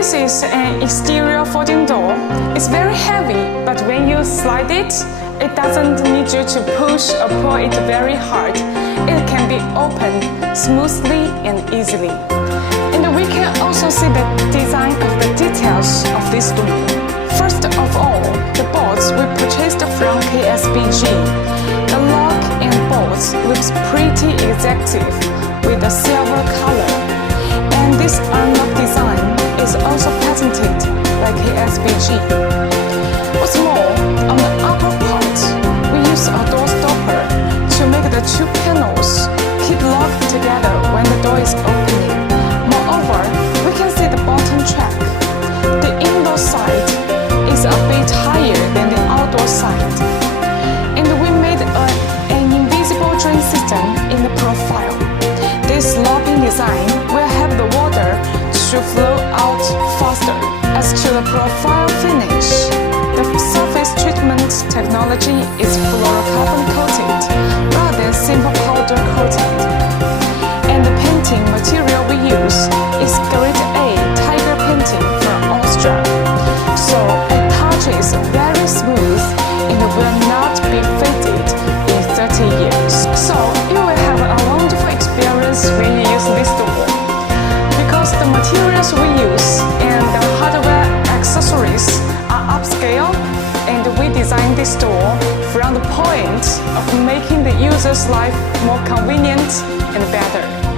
This is an exterior folding door. It's very heavy, but when you slide it, it doesn't need you to push or pull it very hard. It can be opened smoothly and easily. And we can also see the design of the details of this door. First of all, the bolts we purchased from KSBG. The lock and bolts looks pretty exactive with a silver color. And this unlock design is also patented by KSBG. What's more, on the upper part, we use a door stopper to make the two panels keep locked together when the door is opening. Moreover, we can see the bottom track. The indoor side is a bit higher than the outdoor side. And we made an invisible drain system in the profile. This locking design will help the water to flow out faster. As to the profile finish, the surface treatment technology is fluorocarbon coated rather than simple powder coated. And the painting material we use is grade A tiger painting from Austria. So it touches very smooth and will not be faded in 30 years. So you will have a wonderful experience when you use this door. Because the materials we use and the hardware accessories are upscale, and we designed this door from the point of making the user's life more convenient and better.